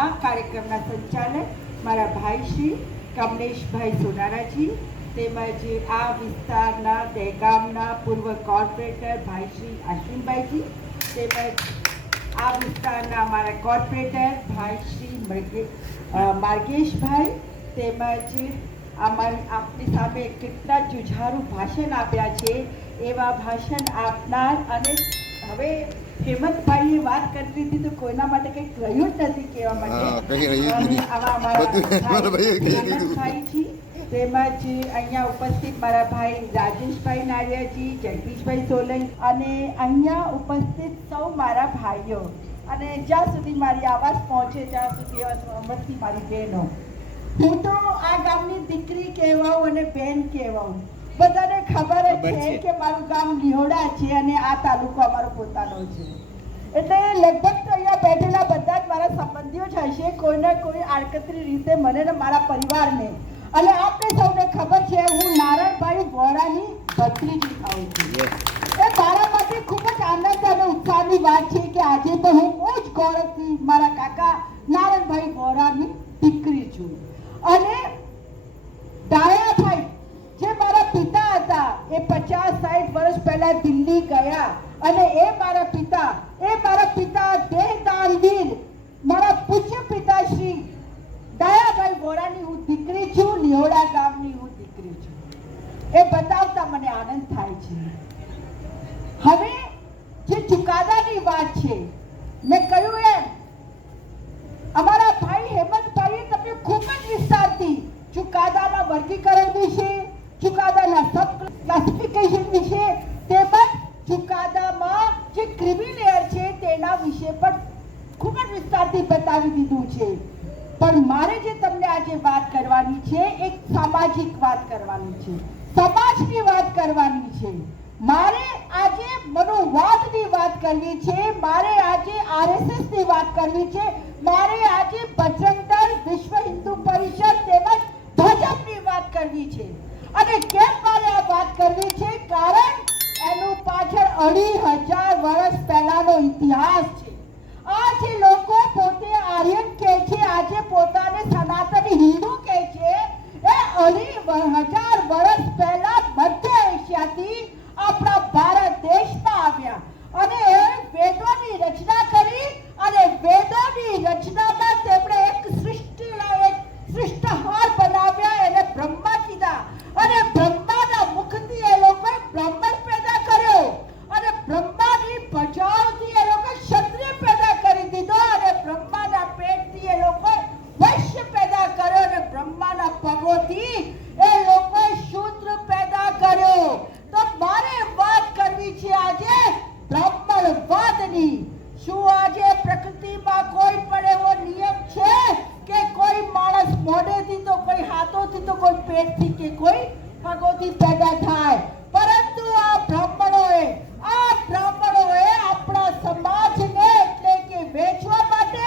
આ કાર્યક્રમના સંચાલક મારા ભાઈ શ્રી કમલેશભાઈ સોનારાજી, તેમજ આ વિસ્તારના દહેગામના પૂર્વ કોર્પોરેટર ભાઈ શ્રી અશ્વિનભાઈજી, તેમજ આ વિસ્તારના અમારા કોર્પોરેટર ભાઈ શ્રી માર્ગેશભાઈ, તેમજ આપની સામે કેટલા જુઝારું ભાષણ આપ્યા છે એવા ભાષણ આપનાર, અને હવે હેમંતભાઈએ વાત કરતી હતી તો કોઈના માટે કંઈક રહ્યું જ નથી કહેવા માટે, આવા અમારા હેમંતભાઈજી, તેમજ અહીંયા ઉપસ્થિત મારા ભાઈ રાજેશભાઈ નારિયાજી, જગદીશભાઈ સોલંકી, અને અહીંયા ઉપસ્થિત સૌ મારા ભાઈઓ, અને જ્યાં સુધી મારી આવાજ પહોંચે ત્યાં સુધી અમરથી મારી બહેનો. હું તો આ ગામની દીકરી કહેવાઉં અને બેન કહેવાઉં. બધાને ખબર જ છે કે મારું ગામ લીહોડા છે અને આ તાલુકો અમારો પોતાનો છે. એટલે લગભગ તો અહીંયા બેઠેલા બધા જ મારા સંબંધીઓ જ હશે, કોઈને કોઈ આડકતરી રીતે મને ને મારા પરિવારને. અને આપને સૌને ખબર છે હું નારાયણભાઈ વોરાની ભત્રીજી થાઉં છું. એ મારા માટે ખૂબ જ આનંદ અને ઉત્સાહની વાત છે કે આજે તો હું બહુ જ ગૌરવથી મારા કાકા નારાયણભાઈ વોરાની દીકરી છું. અને ડાયાભાઈ જે મારા પિતા હતા એ 50-60 વર્ષ પહેલા દિલ્હી ગયા, અને એ મારા પિતા દેહદાનવીર મારા પૂજ્ય પિતાશ્રી ડાયાભાઈ વોરાની હું દીકરી છું, લીહોડા ગામની હું દીકરી છું. એ બતાવતા મને આનંદ થાય છે. હવે જે ચુકાદાની વાત છે, મેં કહ્યું એમ અમારા ભાઈ હેમંતભાઈએ તમને ખૂબ જ વિસ્તારથી ચુકાદાના વર્ગીકરણ વિશે, ચુકાદાના સબ ક્લાસિફિકેશન વિશે, તેમજ ચુકાદામાં જે ક્રિમી લેયર છે તેના વિશે પણ ખૂબ જ વિસ્તારથી બતાવી દીધું છે. પણ મારે જે તમને આજે વાત કરવાની છે, એક સામાજિક વાત કરવાની છે, સમાજની વાત કરવાની છે. મારે આજે મનોવાદની વાત કરવી છે, મારે આજે આરએસએસની વાત કરવી છે, મારે આજે બજરંગ દળ, વિશ્વ હિન્દુ પરિષદ તેમજ ભાજપની વાત કરવી છે. અને કેમ મારે આ વાત કરવી છે? કારણ એનું પાછળ 2500 વર્ષ પહેલાનો ઇતિહાસ છે. આજે લોકો પોતે આર્યન કહે છે, આજે પોતાને સનાતની હિન્દુ કહે છે. એ 2500 વર્ષ પહેલા મધ્ય એશિયાથી આપણા ભારત દેશમાં આવ્યા અને એ વેદોની રચના કરી, અને વેદોની રચનામાં તેમણે એક સૃષ્ટિહાર બનાવ્યા, એને બ્રહ્મા કીધા, અને બ્રહ્માના મુખથી એ લોકોએ બ્રાહ્મણ પેદા કર્યો, અને બ્રહ્માની ભજાઓથી એ લોકોએ ક્ષત્રિય પેદા કરી દીધો, અને બ્રહ્માના પેટથી એ લોકોએ વૈશ્ય પેદા કર્યો, અને બ્રહ્માના પગોથી એ લોકોએ શૂદ્ર પેદા કર્યો. તો મારે વાત કરવી છે આજે બ્રાહ્મણવાદની. શું આજે પ્રકૃતિમાં કોઈ પણ એવો નિયમ છે કે કોઈ માણસ મોઢેથી તો, કોઈ હાથોથી તો, કોઈ પેટથી કે કોઈ પગોથી પેદા થાય? પરંતુ આ બ્રાહ્મણોએ આપણા સમાજને એટલે કે વેચવા માટે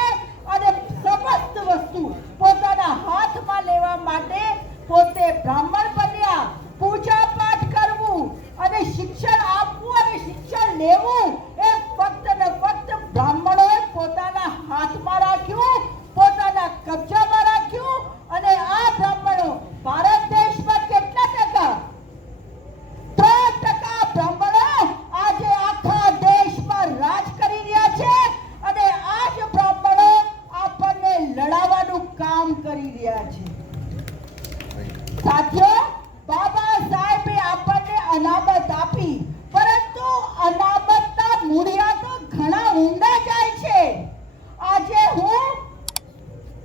અને સમસ્ત વસ્તુ પોતાના હાથમાં લેવા માટે પોતે બ્રાહ્મણ બન્યા. પૂજા પાઠ કરવું અને શિક્ષણ આપવું અને શિક્ષણ લેવું એ ફક્ત ને ફક્ત બ્રાહ્મણોએ પોતાના હાથમાં રાખ્યું, પોતાના કબજામાં રાખ્યું. અને આ બ્રાહ્મણો ભારત દેશમાં કેટલા ટકા? 3% બ્રાહ્મણો આજે આખા દેશમાં રાજ કરી રહ્યા છે, અને આ જ બ્રાહ્મણો આપણને લડાવવાનું કામ કરી રહ્યા છે. સાથીઓ, બાબા સાહેબે આપણને અનામત આપી, પરંતુ અનામતના મૂળિયા તો ઘણા ઊંડા જાય છે. આજે હું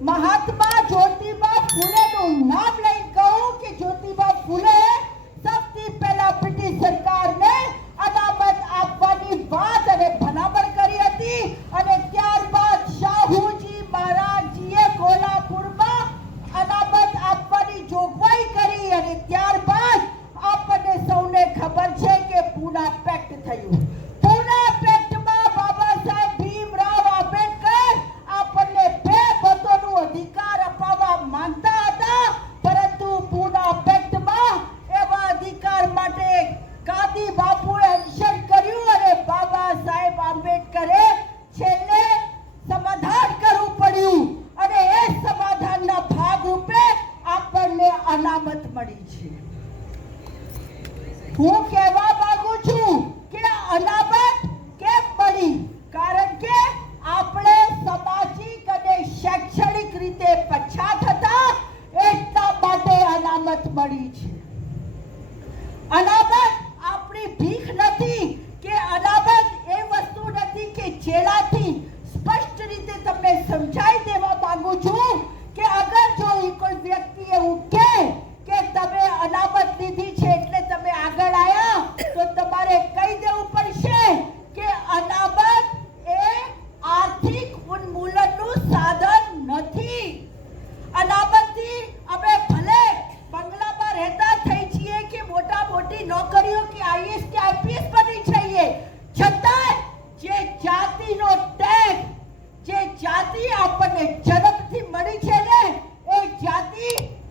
મહાત્મા જ્યોતિબા ફૂલેનું નામ લઈ કહું કે જ્યોતિબા ફૂલે સૌથી પહેલા બ્રિટિશ સરકારને અનામત આપવાની વાત અને ભલામણ કરી હતી, અને ત્યારબાદ શાહુજી મહારાજજીએ કોલ્હાપુરમાં અનામત આપવાની જોગવાઈ કરી, અને ત્યારબાદ આપણને સૌને ખબર છે કે પૂના પેક્ટ થયું. પૂના પેક્ટમાં બાબા સાહેબ ભીમરાવ આંબેડકર આપણને 2 મતોનો અધિકાર અપાવવા માંગતા હતા, પરંતુ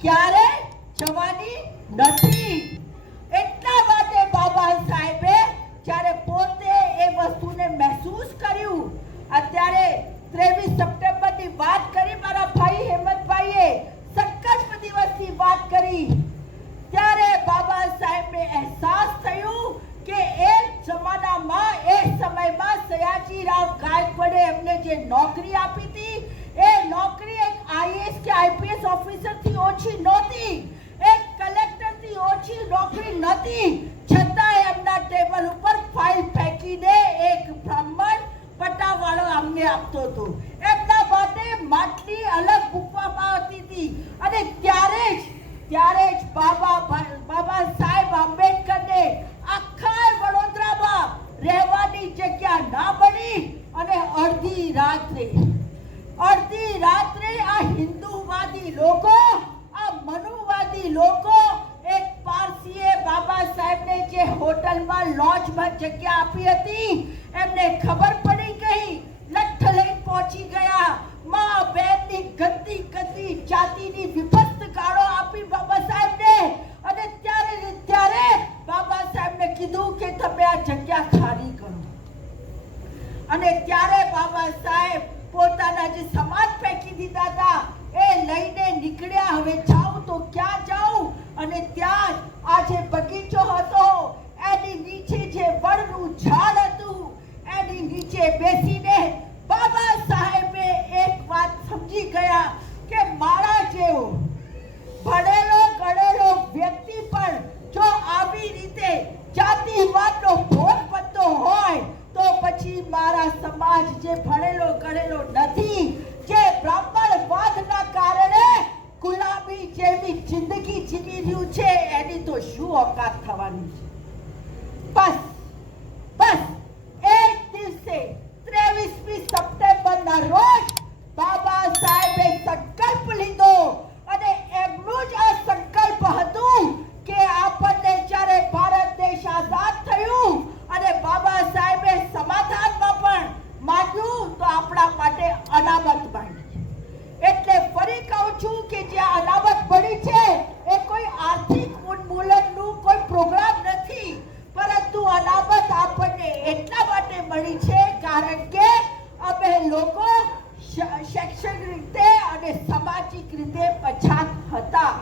ક્યારે જવાની નથી. એટલા માટે બાબા સાહેબે જ્યારે પોતે એ વસ્તુને મહેસૂસ કર્યું, અત્યારે 23 સપ્ટેમ્બરની વાત કરી મારા ભાઈ હેમંતભાઈએ, સંકલ્પ દિવસની વાત કરી, ત્યારે બાબા સાહેબને અહેસાસ થયું કે એ જમાનામાં, એ સમયમાં સયાજીરાવ ગાયકવાડે એમને જે નોકરી આપી હતી, એ નોકરી એક આઈએએસ કે આઈપીએસ ઓફિસરથી ઓછી નહોતી, એક કલેક્ટરથી ઓછી નોકરી નહોતી, છતાં એમના ટેબલ ઉપર ફાઇલ ફેંકીને એક બ્રાહ્મણ પટાવાળો અમને આપતો હતો. એમના માટે માટલી અલગ મૂકવામાં આવતી હતી. અને ત્યારે જ બાબા સાહેબ આંબેડકરને આખા વડોદરામાં રહેવાની જગ્યા ના મળી અને અડધી રાત્રે આ હિન્દુવાદી લોકો, આ મનુવાદી લોકો, એક પારસીએ બાબા સાહેબને જે હોટલમાં લોજમાં જગ્યા આપી હતી, એમને ખબર પડી ગઈ, લઠ્ઠ લઈને પહોંચી ગયા, માં બહેનની ગંદી જાતિની વિભક્ત ગાળો આપી બાબા સાહેબને. અને ત્યારે બાબા સાહેબને કીધું કે તમે આ જગ્યા ખાલી કરો. અને ત્યારે બાબા સાહેબ પોતાના જે સમાજ ફેંકી દીધા હતા એ લઈને નીકળ્યા. હવે જાઉં તો ક્યાં જાઉં? અને ત્યાં આ જે બગીચો હતો, એની નીચે જે વડનું ઝાડ હતું, એની નીચે બેસીને બાબા સાહેબે એક વાત સમજી ગયા કે મારા જેવો ભણેલો ગણેલો વ્યક્તિ પણ જો આવી રીતે જાતિવાદનો ભોગ બનતો હોય તો પછી મારા સમાજ જે ભણેલો ગણેલો નથી, જે બ્રાહ્મણવાદના કારણે ગુલામી જેવી જિંદગી જીવી રહ્યું છે, એની તો શું ઓકાત થવાની છે. બસ એક દિવસે 23મી સપ્ટેમ્બરના રોજ બાબા સાહેબે સંકલ્પ લીધો. અને એમનું જ આ સંકલ્પ હતું કે આપણને જ્યારે ભારત દેશ આઝાદ થયું અને બાબા સાહેબે સમાધાનમાં પણ માંગ્યું તો આપણા માટે અનામત માંગી. એટલે ફરી કહું છું કે જે અનામત મળી છે એ કોઈ આર્થિક ઉન્મૂલનનું કોઈ પ્રોગ્રામ નથી, પરંતુ અનામત આપણને એટલા માટે મળી છે કારણ કે અમે લોકો શૈક્ષણિક રીતે અને સામાજિક રીતે પછાત હતા.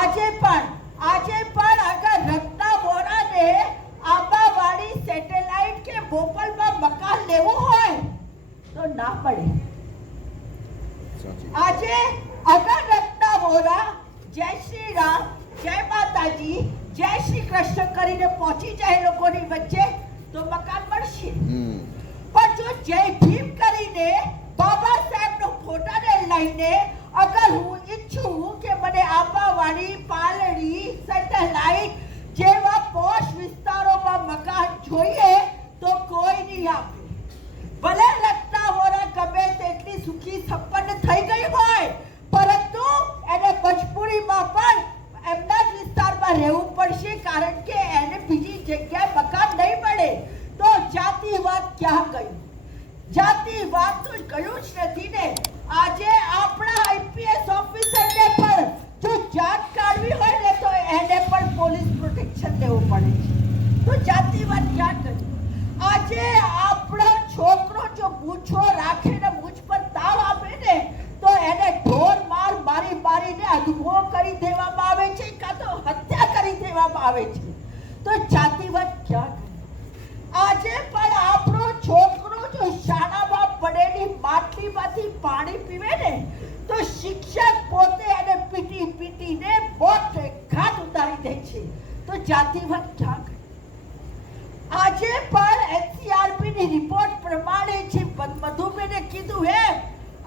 આજે પણ અગર રત્ના વોરાને આંબાવાડી સેટેલાઇટ કે બોપલમાં મકાન લેવું હોય તો ના પડે. આજે અગર રત્ના વોરા જય શ્રી રામ, જય માતાજી, જય શ્રી કૃષ્ણ કરીને પહોંચી જાય લોકોની વચ્ચે તો મકાન મળશે. પણ જો જય ભીમ કરીને બાબા સાહેબનો ફોટાને લઈને અગર હું ઈચ્છું કે મને આંબાવાડી, પાલડી, સેટેલાઇટ જેવા પોશ વિસ્તારોમાં મકાન જોઈએ તો કોઈ નહીં આપે. ભલે રત્ના વોરા ગમે તેટલી સુખી સંપન્ન થઈ ગઈ હોય, પરંતુ એને મજબૂરીમાં પણ એમના જ વિસ્તારમાં રહેવું પડશે કારણ કે એને બીજી જગ્યાએ મકાન નહીં મળે. તો જાતિવાદ ક્યાં ગયું? જાતિવાદ તો ગયું જ નથી ને. આજે આપણા આઈપીએસ ઓફિસરને પણ જો જાત કાઢવી હોય ને તો એને પણ પોલીસ પ્રોટેક્શન લેવું પડે છે. તો જાતિવાદ ક્યાં ગયું? આજે આપણો છોકરો જો મૂછો રાખીને મૂછ પર તાવ આપે ને તો એને ઢોર મારીને અધૂરો કરી દેવામાં આવે છે, કાં તો હત્યા કરી દેવામાં આવે છે. તો જાતિવાદ ક્યાં ગયું? આજે પણ આપણો છોકરો જો શાળામાં પડેલી માટલીમાંથી પાણી પીવે ને તો શિક્ષક પોતે એને પીટીને મોત ઘાટ ઉતારી દે છે. તો જાતિવાદ ક્યાં ગયું? આજે પણ એનસીઆરપી ની રિપોર્ટ પ્રમાણે જે મધુબેને કીધું એમ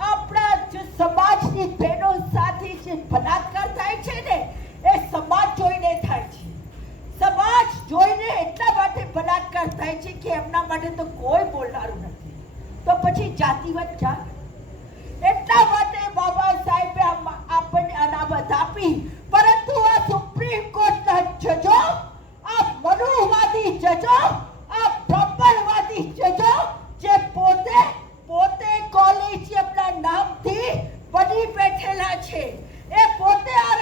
આપણા જે સમાજની બહેનો સાથે જે બલાત્કાર થાય છે ને એ સમાજ જોઈને થાય છે. સમાજ જોઈને એટલા માટે બલાત્કાર થાય છે કે એમના માટે તો કોઈ બોલનારું નથી. તો પછી જાતિવાદ ક્યાં? એટલા માટે બાબા સાહેબે આપણને અનામત આપી. પરંતુ આ સુપ્રીમ કોર્ટના જજો, આ મનુવાદી જજો, આ બ્રાહ્મણવાદી જજો જે પોતે કોલેજિયમના નામથી બની બેઠેલા છે, એ પોતે આ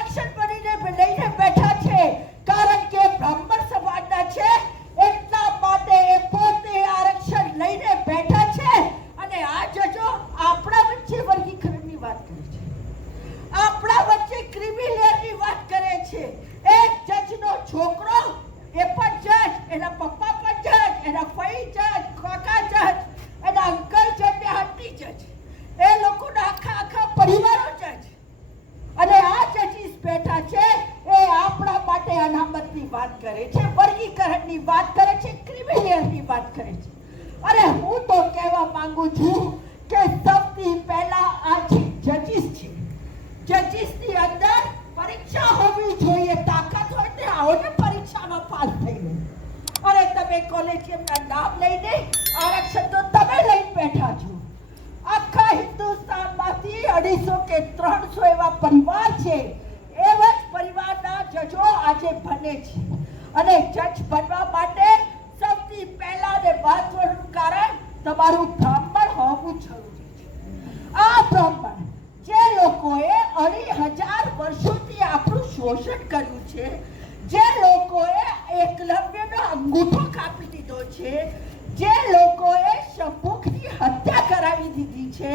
તમે કોલેજિયમના નામ લઈને આરક્ષણ તો તમે લઈને બેઠા છો. આખા હિન્દુસ્તાનમાંથી 250 કે 300 એવા પરિવાર છે. એવા જ પરિવારના જજો આજે બને છે. અને જજ બનવા માટે સૌથી પહેલા ને મહત્વનું કારણ તમારું બ્રાહ્મણ હોવું જરૂરી છે. આ બ્રાહ્મણ જે લોકોએ 2500 વર્ષોથી આપણું શોષણ કર્યું છે, જે લોકોએ એકલવ્યનો અંગૂઠો કાપી દીધો છે, જે લોકોએ શંભુકની હત્યા કરાવી દીધી છે,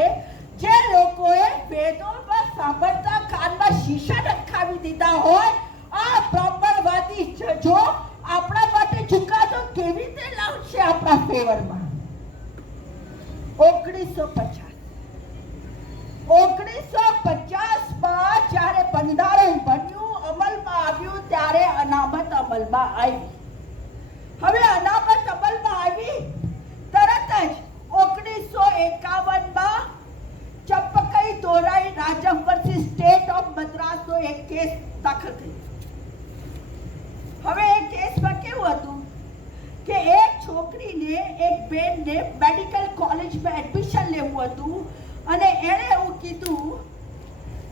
જે લોકોએ વેદોમાં સાંભળતા કાનમાં શીશા નખાવી દીધા હોય, આ બ્રાહ્મણવાદી જજો આપણા માટે ચુકાદો કેવી રીતે લાવશે આપણા ફેવરમાં? 1950માં જ્યારે બંધારણ બન્યું, અમલમાં આવ્યું, ત્યારે અનામત અમલમાં આવી. હવે અનામત અમલમાં આવી તરત જ 1951માં ચંપકઈ દોરાઈ રાજમ વર્સિસ સ્ટેટ ઓફ મદ્રાસનો એક કેસ દાખલ થયો. હવે એ કેસમાં કેવું હતું કે એક છોકરીને, એક બેનને મેડિકલ કોલેજમાં એડમિશન લેવું હતું અને એણે એવું કીધું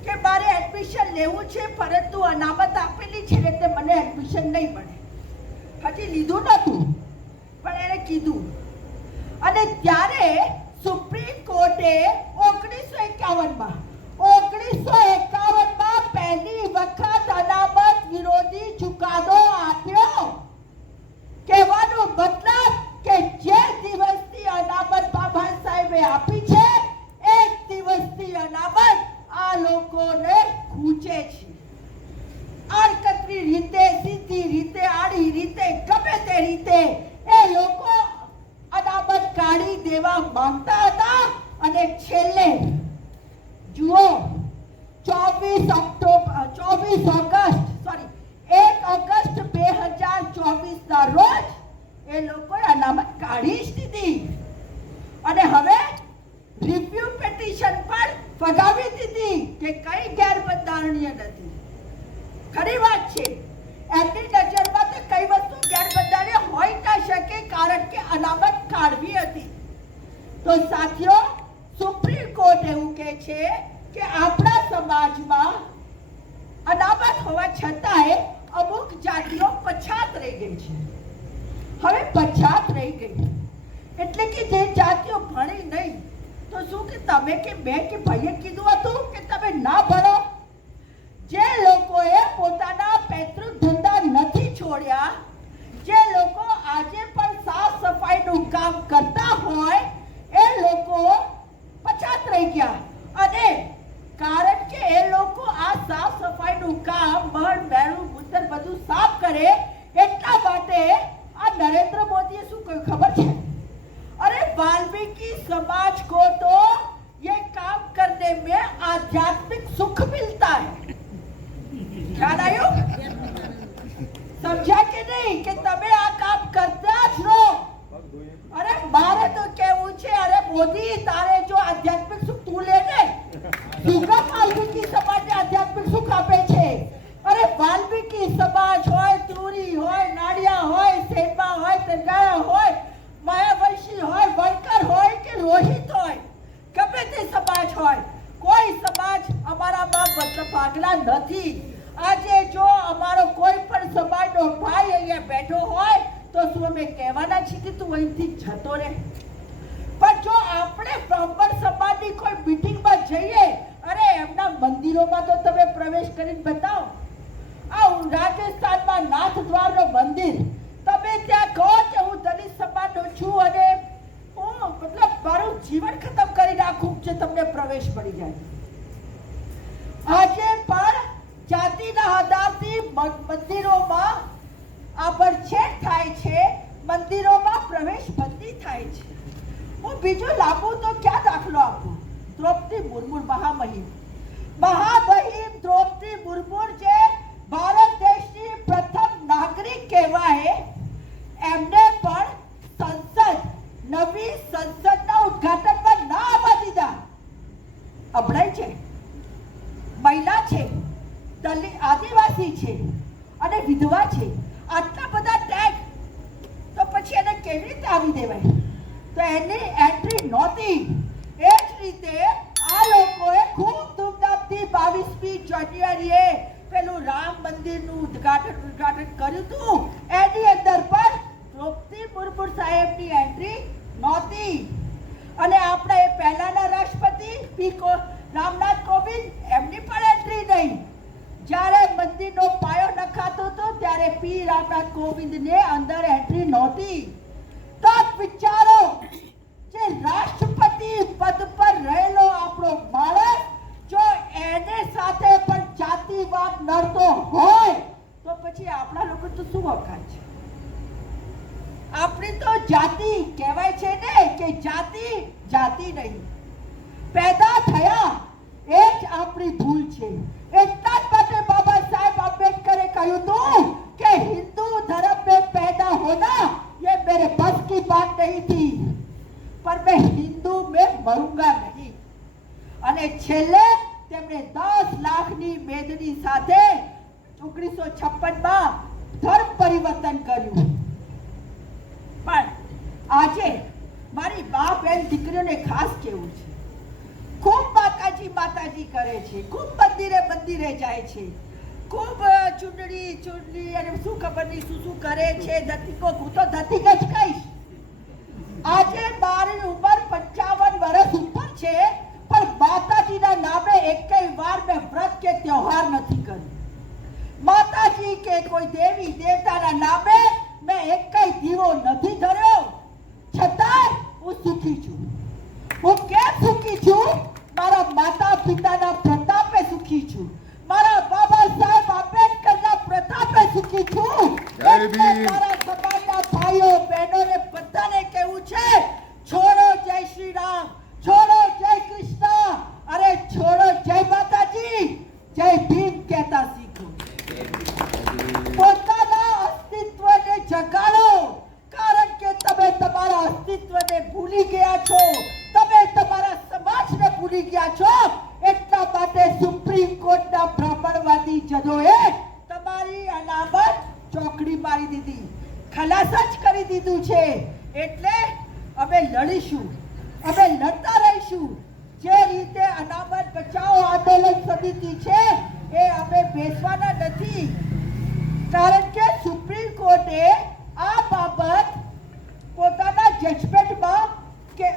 કે મારે એડમિશન લેવું છે, પરંતુ અનામત આપેલી છે એટલે મને એડમિશન નહીં મળે. હજી લીધું નહોતું પણ એણે કીધું. અને ત્યારે સુપ્રીમ કોર્ટે 1951માં પહેલી વખત અનામત વિરોધી ચુકાદો આપ્યો. કહેવાનો મતલબ કે જે દિવસની અનામત બાબા સાહેબે આપી છે, એક દિવસની અનામત આ લોકોને ખૂંચે છે. આડકતરી રીતે, સીધી રીતે, આડી રીતે, ગમે તે રીતે એ લોકો અનામત કાઢી દેવા માંગતા હતા. અને છેલ્લે જુઓ, 1 ઓગસ્ટ 2024ના રોજ એ લોકોએ અનામત કાઢી જ દીધી. અને હવે રિવ્યુ પિટિશન પર ફગાવી દીધી કે કઈ ગેરબંધારણીય નથી. ખરી વાત છે, એમની નજરમાં તો કઈ વસ્તુ ગેરબંધારણીય હોઈ ન શકે, કારણ કે અનામત કાઢવી હતી. તો સાથીઓ, સુપ્રીમ કોર્ટ એવું કહે છે કે આપણા સમાજમાં અનામત હોવા છતાંય અમુક જાતિઓ પછાત રહી ગઈ છે. હવે પછાત રહી ગઈ એટલે કે જે જાતિઓ ભણી નહીં, તો શું કે તમે કે મેં કે ભાઈએ કીધું હતું કે તમે ના ભણો? જે લોકોએ પોતાના પૈતૃક ધંધા નથી છોડ્યા, જે લોકો આજે પણ સાફ સફાઈનું કામ કરતા હોય, એ લોકો પછાત રહી ગયા. અને કારણ કે એ લોકો આ સાફ સફાઈનું કામ મળ મેળું મુદ્દર બધું સાફ કરે, એટલા માટે આ નરેન્દ્ર મોદીએ શું કહ્યું ખબર છે? अरे वाल्मीकि समाज को तो ये काम करने में आध्यात्मिक सुख मिलता है. ख्याल आयो? समझा के नहीं कि તમે આ કામ કરતા જ રહો. અરે મારે તો કેવું છે, અરે મોદી, તારે જો આધ્યાત્મિક સુખ તું લે ને, દુર્ગા વાલ્મીકि સમાજને આધ્યાત્મિક સુખ આપે છે. અરે વાલ્મીકि સમાજ હોય, તુરી હોય, નાડિયા હોય, સેનબા હોય, તરગાળા હોય, માયાવંશી હોય, વણકર હોય કે રોહિત હોય, ગમે તે સમાજ હોય, કોઈ સમાજ અમારામાં ભાગલા નથી. આજે જો અમારો કોઈ પણ સમાજનો ભાઈ અહીંયા બેઠો હોય તો શું અમે કહેવાના છીએ કે તું અહીંથી જતો રહે? પણ જો આપણે બ્રાહ્મણ સમાજની કોઈ મીટિંગમાં જઈએ, અરે એમના મંદિરોમાં તો તમે પ્રવેશ કરીને બતાવો. આ રાજસ્થાનમાં નાથદ્વારનો મંદિર, તમે ત્યાં કહો કે હું દલિત સમાજનો છું અને હું મતલબ મારું જીવન ખતમ કરી નાખું છે, તમને પ્રવેશ મળી જાય. આજે પણ જાતિના આધારથી મંદિરોમાં આભડછેડ થાય છે, મંદિરોમાં પ્રવેશ બંધી થાય છે. હું બીજો લાંબુ તો ક્યાં દાખલો આપું? દ્રૌપદી મુર્મુ, મહામહિમ દ્રૌપદી મુર્મુ, જે ભારત દેશની પ્રથમ નાગરિક કહેવાય, એમને પણ નવી સંસદના ઉદ્ઘાટનમાં ના આવવા દીધા. અભડાય છે, મહિલા છે, આદિવાસી છે અને વિધવા છે. આટલા બધા ટેગ તો પછી પછી એને કેવી રીતે આવી દેવાય? તો એની એન્ટ્રી નહોતી. એ જ રીતે આ લોકોએ ખૂબ ધૂમધામથી 22મી જાન્યુઆરીએ પેલું રામ મંદિરનું ઉદ્ઘાટન કર્યું હતું. એની અંદર પણ દ્રૌપદી મુર્મુ સાહેબની એન્ટ્રી નહોતી. અને આપણા એ પહેલાના રાષ્ટ્રપતિ રામનાથ કોવિંદ એમની પણ એન્ટ્રી નહીં. જ્યારે મંદિરનો પાયો નખાતો હતો ત્યારે પી રામનાથ કોવિંદને અંદર એન્ટ્રી નહોતી. તો વિચારો, જે રાષ્ટ્રપતિ પદ પર રહેલો આપણો માણસ જો એને સાથે પણ જાતિવાદ નડતો હોય તો પછી આપણા લોકો તો શું વખાણ છે? આપણી તો જાતિ કહેવાય છે ને કે જાતિ જાતિ નહીં, પેદા થયા એ જ આપણી ભૂલ છે. એટલા જ માટે બાબા સાહેબ આંબેડકરે કહ્યું હતું કે હિન્દુ ધર્મ में पैदा होना ये मेरे बस की बात नहीं थी, पर मैं हिंदू में मरूंगा नहीं. અને છેલ્લે તેમણે 10 લાખની મેદની સાથે 1956માં ધર્મ પરિવર્તન કર્યું. પણ આજે મારી બા બેન દીકરીઓને ખાસ કેવું છે, ખૂબ માતાજી કરે છે, ખૂબ મંદિરે જાય છે, ખૂબ ચૂંટણી અને શું ખબર નહીં શું કરે છે. ધતિકો હું તો ધતિક જ કહીશ. આજે મારી ઉંમર 55 વર્ષ ઉપર છે, પણ માતાજીના નામે એકેય વાર મેં વ્રત કે ત્યોહાર નથી કર્યું. માતાજી કે કોઈ દેવી દેવતાના નામે મેં એકેય દીવો નથી ધર્યો. છતાં હું સુખી છું. હું કેમ સુખી છું? મારા માતા પિતાના પ્રતાપે સુખી છું. મારા બાબા સાહેબ આંબેડકરના પ્રતાપે સુખી છું. એટલે મારા સમાજના ભાઈઓ બહેનોને બધાને કહેવું છે, છોડો જય શ્રી રામ, છોડો જય કૃષ્ણ, અરે છોડો જય માતાજી, જય ભીમ કહેતા શીખો. પોતાના અસ્તિત્વને જગાડો, કારણ કે તમે તમારા અસ્તિત્વને ભૂલી ગયા છો, તમે તમારા સમાજને ભૂલી ગયા છો. એટલા માટે સુપ્રીમ કોર્ટના બ્રાહ્મણવાદી જજોએ તમારી અનામત ચોકડી મારી દીધી, ખલાસ જ કરી દીધું છે. એટલે અમે લડીશું, અમે લડતા રહીશું. જે રીતે અનામત બચાવો આંદોલન સમિતિ છે એ અમે બેસવાના નથી, કારણ કે સુપ્રીમ કોર્ટે આ બાબત પોતાના જજમેન્ટમાં કે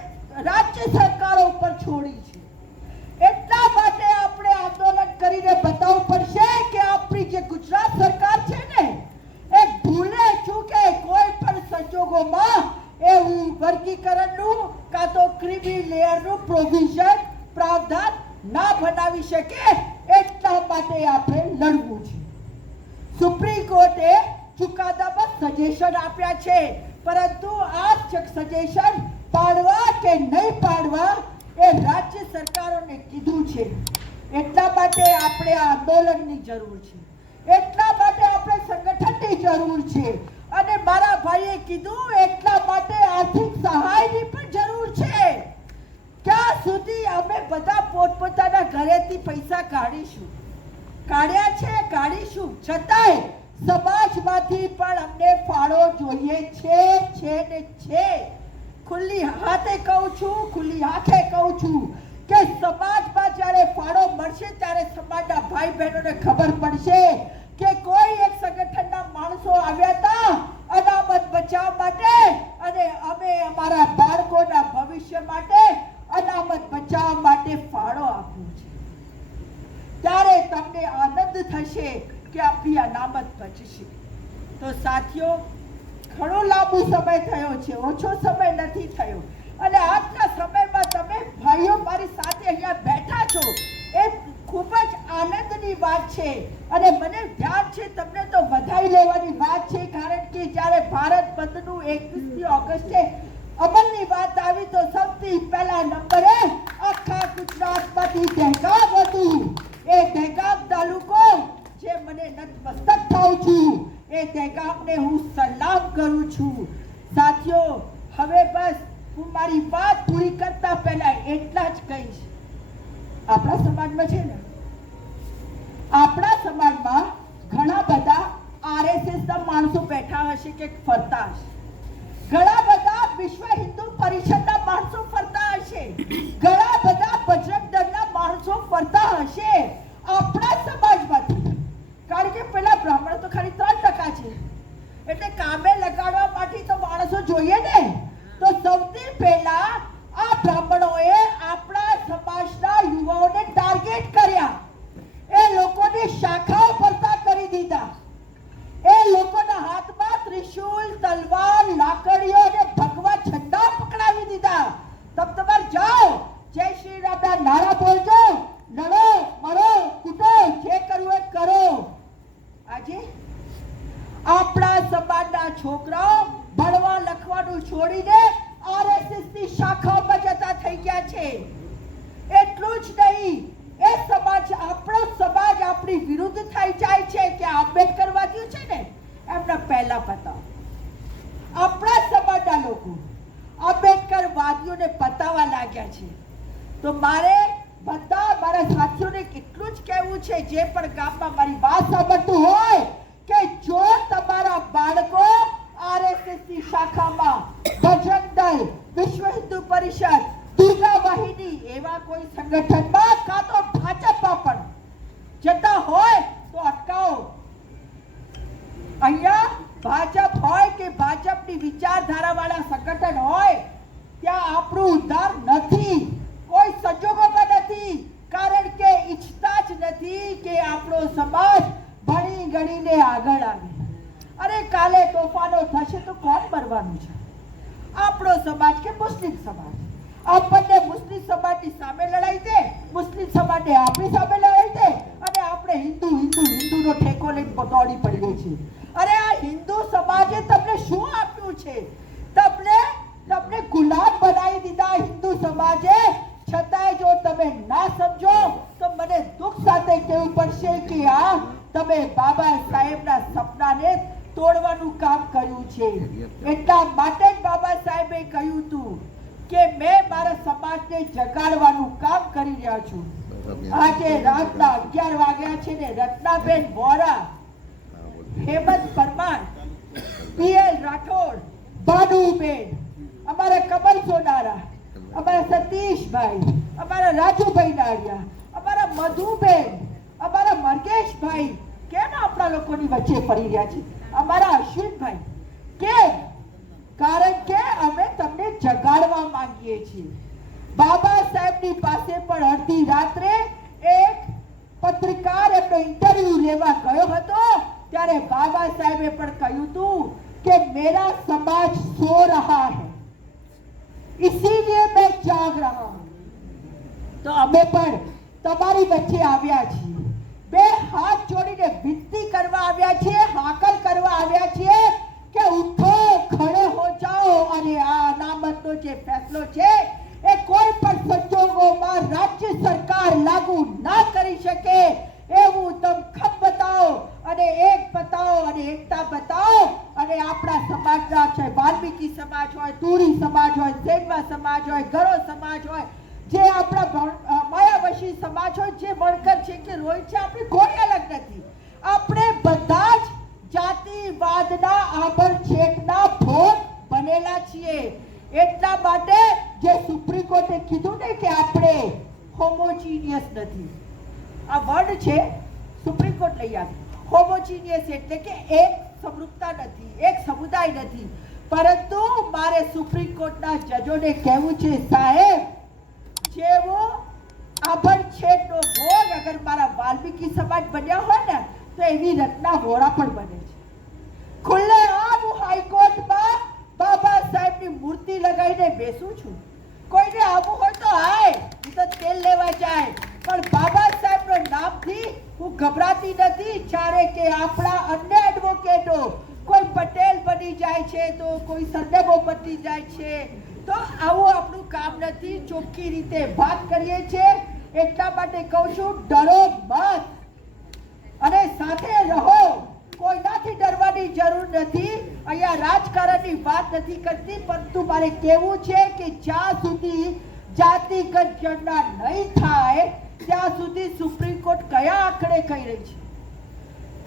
રાજ્ય સરકારો ઉપર છોડી છે. એટલા માટે આપણે આંદોલન કરીને બતાવવું પડશે કે આપણી જે ગુજરાત સરકાર છે ને એ ભૂલે ચૂકે કોઈ પણ સંજોગોમાં એવું વર્ગીકરણનું કાં તો ક્રિમી લેયરનું પ્રોવિઝન પ્રાવધાન ના બનાવી શકે. એટલા માટે આપણે લડવું છે. સુપ્રીમ કોર્ટે ચુકાદામાં સજેશન આપ્યા છે, પરંતુ આ સજેશન પાડવા કે નહીં પાડવા એ રાજ્ય સરકારોને કીધું છે. એટલા માટે આપણે આ આંદોલનની જરૂર છે, એટલા માટે આપણે સંગઠનની જરૂર છે. અને મારા ભાઈએ કીધું એટલા માટે આર્થિક સહાયની પણ જરૂર છે. ક્યાં સુધી અમે બધા પોતપોતાના ઘરેથી પૈસા કાઢીશું? કાઢ્યા છે, કાઢીશું, છતાંય સમાજમાંથી પણ અમને ફાળો જોઈએ છે ને છે. ખુલ્લી હાથે કહું છું, ખુલ્લી આંખે કહું છું કે સમાજમાં જ્યારે ફાળો મળશે ત્યારે સમાજના ભાઈ બહેનોને ખબર પડશે કે કોઈ એક સંગઠનના માણસો આવ્યા હતા અનામત બચાવવા માટે અને અમે અમારા બાળકોના ભવિષ્ય માટે અનામત બચાવવા માટે ફાળો આપ્યો છે. ત્યારે તમને આનંદ થશે કે આપણી અનામત બચશે. તો સાથીઓ, ઘણો લાંબો સમય થયો છે, ઓછો સમય નથી થયો. અને આજના સમયમાં તમે ભાઈઓ મારી સાથે અહીંયા બેઠા છો એ ખૂબ જ આનંદની વાત છે. અને મને ધ્યાન છે તમને તો વધાઈ લેવાની વાત છે, કારણ કે જ્યારે ભારત બંધનું 21મી ઓગસ્ટે અમલની વાત આવી તો સૌથી પહેલા નંબરે આખા ગુજરાતમાંથી દહેગામ હતું. એ દહેગામ તાલુકો જે મને નતમસ્તક થાઉં છું, એ દહેગામને હું સલામ કરું છું. સાથીઓ, હવે બસ હું મારી વાત પૂરી કરતા પહેલા એટલા જ કહીશ, આપણા સમાજમાં છે ને, આપણા સમાજમાં ઘણા બધા RSS ના માણસો બેઠા હશે કે ફરતા હશે. ઘણા બધા વિશ્વ હિન્દુ પરિષદના માણસો ફરતા હશે, ઘણા બધા બજરંગ દળના માણસો ફરતા હશે આપણા સમાજમાંથી, કારણ કે પેલા બ્રાહ્મણો તો ખાલી 3% છે, એટલે કામે લગાડવા માટે તો માણસો જોઈએ ને. તો સૌથી પહેલા આ બ્રાહ્મણોએ આપણા સમાજના યુવાઓને ટાર્ગેટ કર્યા, એ લોકોની શાખાઓ ફરતા કરી દીધા, એ લોકોના હાથમાં ત્રિશૂલ, તલવાર, લાકડીઓ અને ભગવા ઝંડા પકડાવી દીધા. તમારે જાઓ, જય શ્રી રામના નારા બોલજો, લડો, મરો, કૂટો, જે કરવું એ કરો. આજે આપણા સમાજના છોકરાઓ ભણવા લખવાનું છોડીને આરએસએસ ની શાખાઓમાં જતા થઈ ગયા છે. એટલું જ નહીં, એ સમાજ, આપણો સમાજ આપણી વિરુદ્ધ થઈ જાય છે કે આંબેડકરવાદીઓ છે ને એમના પહેલા પતાવ. આપણા સમાજના લોકો આંબેડકરવાદીઓને પતાવવા લાગ્યા છે. તો મારે બધા મારા સાથીઓને એટલું જ કહેવું છે, જે પણ ગામમાં મારી વાત સાંભળતું હોય, કે જો તમારા બાળકો આરએસએસ ની શાખામાં, બજરંગ દળ, વિશ્વ હિન્દુ પરિષદ, દુર્ગા વાહિની એવા કોઈ સંગઠનમાં કાં તો ભાજપમાં પણ જતા હોય તો અટકાવો. અહીંયા ભાજપ હોય કે ભાજપની વિચારધારા વાળા સંગઠન હોય, ત્યાં આપણું ઉદ્ધાર નથી, કોઈ સંજોગોમાં નથી, કારણ કે ઈચ્છતા જ નથી કે આપણો સમાજ ભણી ગણીને આગળ આવે. અરે કાલે તોફાનો થશે તો કોણ મરવાનું છે? આપણો સમાજ કે મુસ્લિમ સમાજ? આપણને મુસ્લિમ સમાજની સામે લડાઈ દે, મુસ્લિમ સમાજને આપણી સામે લડાઈ દે, અને આપણે હિન્દુ હિન્દુ હિન્દુનો ઠેકો લઈને દોડી પડીએ છીએ. અરે આ હિન્દુ સમાજે તમને શું આપ્યું છે? તમને ગુલામ બનાવી દીધા હિન્દુ સમાજે. છતાંય જો તમે ના સમજો તો મને દુઃખ સાથે કહેવું પડશે કે આ તમે બાબા સાહેબના સપનાને તોડવાનું કામ કર્યું છે. એટલા માટે જ બાબા સાહેબે કહ્યું હતું કે મેં મારા સમાજને જગાડવાનું કામ કરી રહ્યા છું. આજે રાતના 11 વાગ્યા છે ને રત્નાબેન વોરા, હેમંત પરમાર, પીએલ રાઠોડ, ભાનુબેન, અમારા કમલ સોનારા, અમારા સતીશભાઈ, અમારા રાજુભાઈ નાડિયા, અમારા મધુબેન, અમારા મરગેશભાઈ કેમ આપણા લોકોની વચ્ચે ફરી રહ્યા છે? અમારા અશ્વિનભાઈ કેમ? કારણ કે અમે તમને જગાડવા માંગીએ છીએ. બાબા સાહેબની પાસે પણ અડધી રાત્રે એક પત્રકાર એમનો ઇન્ટરવ્યુ લેવા ગયો હતો, ત્યારે બાબા સાહેબે પણ કહ્યું હતું કે મેરા સમાજ સો રહા હૈ, इसीलिए मैं जाग रहा हूं. तो અમે પણ તમારી વચ્ચે આવ્યા છીએ, બે હાથ જોડીને વિનંતી કરવા આવ્યા છીએ, હાકલ કરવા આવ્યા છીએ કે ઉઠો, ખડે હો જાઓ, અને આ અનામતનો જે ફેસલો છે એ કોઈ પણ સંજોગોમાં રાજ્ય સરકાર લાગુ ના કરી શકે એવું દમખમ બતાવો, અને એક બતાવો, અને એકતા બતાવો. અને આપણા સમાજના છે, વાલ્મીકી સમાજ હોય, તુરી સમાજ હોય, સેનવા સમાજ હોય, ગરો સમાજ હોય, જે આપણા માયાવશી સમાજ હોય, જે વણકર છે કે રોહિત છે, આપણે કોઈ અલગ નથી. આપણે બધા જ જાતિવાદના આભડછેટના ભોગ બનેલા છીએ. એટલા માટે જે સુપ્રીમ કોર્ટે કીધું ને કે આપણે હોમોજીનિયસ નથી, આ વર્ડ છે સુપ્રીમ કોર્ટ લઈ આવ્યું. હોમોજીનિયસ એટલે કે એક સમરૂપતા નથી, એક સમુદાય નથી. પરંતુ મારે સુપ્રીમ કોર્ટના જજોને કહેવું છે, સાહેબ, જેવો આભડછેટનો ભોગ અગર મારા વાલ્મીકી સમાજ બન્યા હોય ને તો એવી રચના વોરા પણ બને છે. ખુલ્લે આમ હું હાઈકોર્ટમાં બાબા સાહેબની મૂર્તિ લગાવીને બેસું છું. કોઈને આવવું હોય તો આય, તો તેલ લેવા જાય, પણ બાબા સાહેબના નામથી હું ગભરાતી નથી. જ્યારે કે આપણા અન્ય એડવોકેટો કોઈ પટેલ બની જાય છે, તો કોઈ સરનેમો બની જાય છે, તો આવું આપણું કામ નથી. ચોખ્ખી રીતે વાત કરીએ છીએ. એટલા માટે કહું છું, ડરો મત અને સાથે રહો. કોઈનાથી ડરવાની જરૂર નથી. અહીંયા રાજકારણની વાત નથી કરતી, પરંતુ મારે કહેવું છે કે જ્યાં સુધી જાતિગત ગણના નહીં થાય ત્યાં સુધી સુપ્રીમ કોર્ટ કયા આંકડે કહી રહી છે?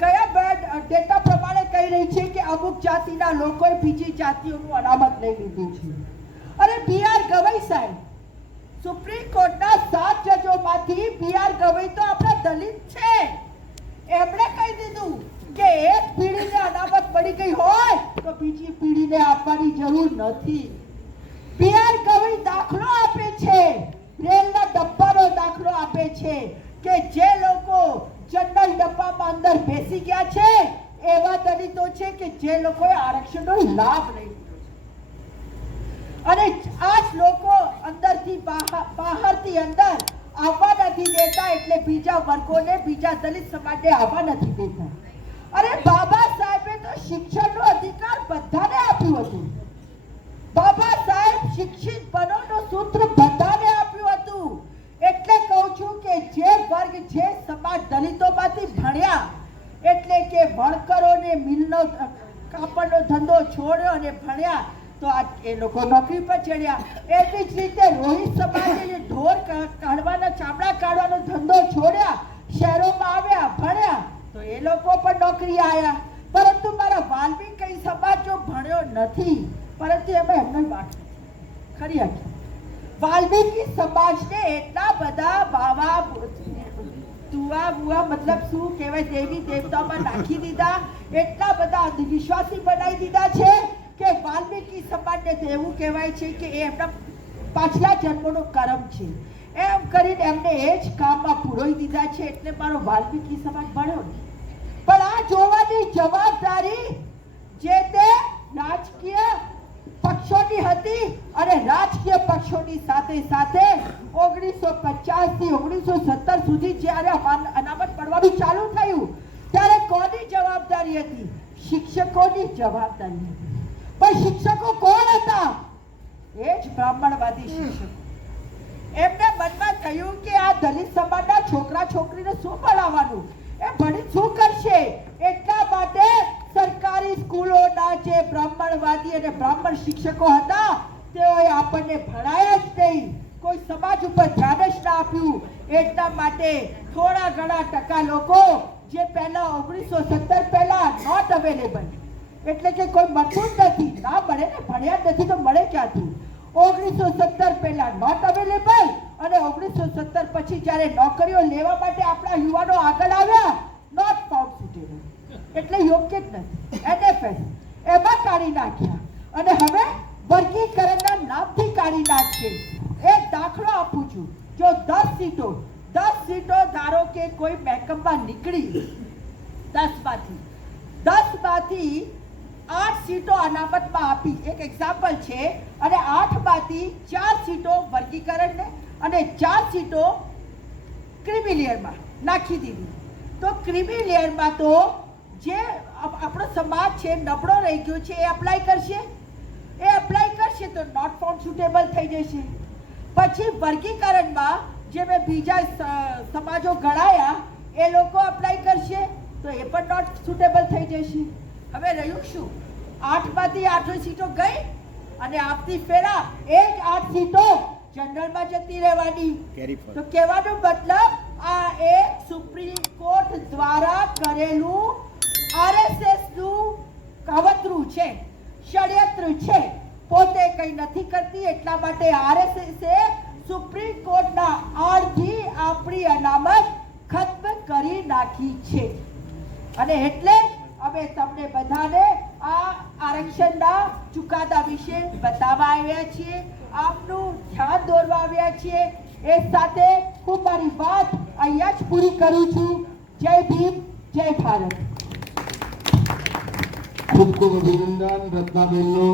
કયા ડેટા પ્રમાણે કહી રહી છે કે અમુક જાતિના લોકોએ બીજી જાતિઓનું અનામત લઈ લીધું છે. અને બી.આર. ગવઈ સાહેબ, સુપ્રીમ કોર્ટના 7 જજોમાંથી બી.આર. ગવઈ તો આપણા દલિત છે. એમણે કહી દીધું કે એક પેઢીને અનામત મળી ગઈ હોય તો બીજી પેઢીને આપવાની જરૂર નથી. બી.આર. ગવઈ દાખલો આપે છે, રેલના ડબ્બાનો દાખલો આપે છે કે જે લોકો જનરલ ડબ્બામાં અંદર બેસી ગયા છે એવા દલિતો છે કે જે લોકોએ આરક્ષણનો લાભ લઈ લીધો છે. અને આ જ લોકો અંદરથી બહારથી અંદર આવવા નથી દેતા, એટલે બીજા વર્ગોને, બીજા દલિત સમાજને આવવા નથી દેતા. અરે બાબા સાહેબે તો શિક્ષણનો અધિકાર બધાને આપ્યું હતું. બાબા સાહેબ શિક્ષિત બનોનું સૂત્ર બધાને આપ્યું હતું. એટલે કહું છું કે જે વર્ગ, જે સમાજ દલિતોમાંથી ભણ્યા, એટલે કે વણકરોને મિલનો કાપડનો ધંધો છોડ્યો અને ભણ્યા, તો આ એ લોકો નોકરી પર ચડ્યા. એવી જ રીતે રોહિત સમાજે ઢોર કાઢવાના, ચામડા કાઢવાનો ધંધો છોડ્યા, શહેરોમાં આવ્યા, ભણ્યા, તો એ લોકો પણ નોકરી આવ્યા. પરંતુ મારા વાલ્મીકી સમાજ જો ભણ્યો નથી, પરંતુ એમાં એમને વાત ખરી હતી. વાલ્મીકી સમાજને એટલા બધા બાવા તુવા બુવા, મતલબ શું કહેવાય, દેવી દેવતામાં નાખી દીધા, એટલા બધા અંધવિશ્વાસી બનાવી દીધા છે કે વાલ્મીકી સમાજને તો એવું કહેવાય છે કે એ એમના પાછલા જન્મનો કર્મ છે. એમ કરીને એમને એ જ કામમાં પુરોઈ દીધા છે. એટલે મારો વાલ્મીકી સમાજ ભણ્યો નહીં. પણ આ જોવાની જવાબદારી જે તે રાજકીય પક્ષોની હતી. અને રાજકીય પક્ષોની સાથે સાથે 1950 થી 1970 સુધી જ્યારે અનામત પડવાનું ચાલુ થયું ત્યારે કોની જવાબદારી હતી? શિક્ષકોની જવાબદારી હતી. પણ શિક્ષકો કોણ હતા? એ જ બ્રાહ્મણવાદી શિક્ષકો. એમને મનમાં થયું કે આ દલિત સમાજના છોકરા છોકરીને શું ભણાવવાનું, એ ભણી શું કરશે? એટલા માટે સરકારી સ્કૂલોના જે બ્રાહ્મણવાદી અને બ્રાહ્મણ શિક્ષકો હતા તેઓએ આપણને ભણાયા જ નહીં, કોઈ સમાજ ઉપર ધ્યાન જ ના આપ્યું. એટલા માટે થોડા ઘણા ટકા લોકો જે પહેલા 1970 પહેલા નોટ અવેલેબલ, એટલે કે કોઈ મળતું જ નથી, ના મળે ને, ભણ્યા જ નથી તો મળે ક્યાંથી? 1970 પહેલા નોટ અવેલેબલ, અને 1970 પછી જ્યારે નોકરીઓ લેવા માટે આપણા યુવાનો આગળ આવ્યા, નોટ ફાઉન્ડ સુટેબલ, એટલે યોગ્ય જ નથી. NFS એમાં કાઢી નાખ્યા અને હવે વર્ગીકરણના નામથી કાઢી નાખશે. એક દાખલો આપું છું. જો 10 સીટો ધારો કે કોઈ મહેકમમાં નીકળી, 10માંથી 8 સીટો અનામતમાં આપી, એક એક્ઝામ્પલ છે, અને 8માંથી 4 સીટો વર્ગીકરણને અને 4 સીટો ક્રિમિલિયરમાં નાખી દીધી. તો ક્રિમિલિયરમાં તો જે આપણો સમાજ છે નબળો રહી ગયો છે, એ એપ્લાય કરશે તો નોટ ફાઉન્ડ સુટેબલ થઈ જશે. પછી વર્ગીકરણમાં જે મેં બીજા સમાજો ગણાયા એ લોકો એપ્લાય કરશે તો એ પણ નોટ સુટેબલ થઈ જશે. હવે રહ્યું શું? 8માંથી 8 સીટો ગઈ અને આવતી ફેરા એ જ 8 સીટો જનરલમાં જતી રહેવાની. તો કહેવાનો મતલબ આ એક સુપ્રીમ કોર્ટ દ્વારા કરેલું RSS નું કાવતરું છે, ષડયંત્ર છે. પોતે કંઈ નથી કરતી, એટલા માટે RSS એ સુપ્રીમ કોર્ટના આડથી આપણી અનામત ખત્મ કરી નાખી છે. અને એટલે અમે તમને બધાને આ આરક્ષણના ચુકાદા વિશે બતાવવા આવ્યા છીએ, આપનું ધ્યાન દોરવા આવ્યા છીએ. એ સાથે હું મારી વાત અહીંયા જ પૂરી કરું છું. જય ભીમ, જય ભારત. ખૂબ ખૂબ અભિનંદન રત્નાબેનનો.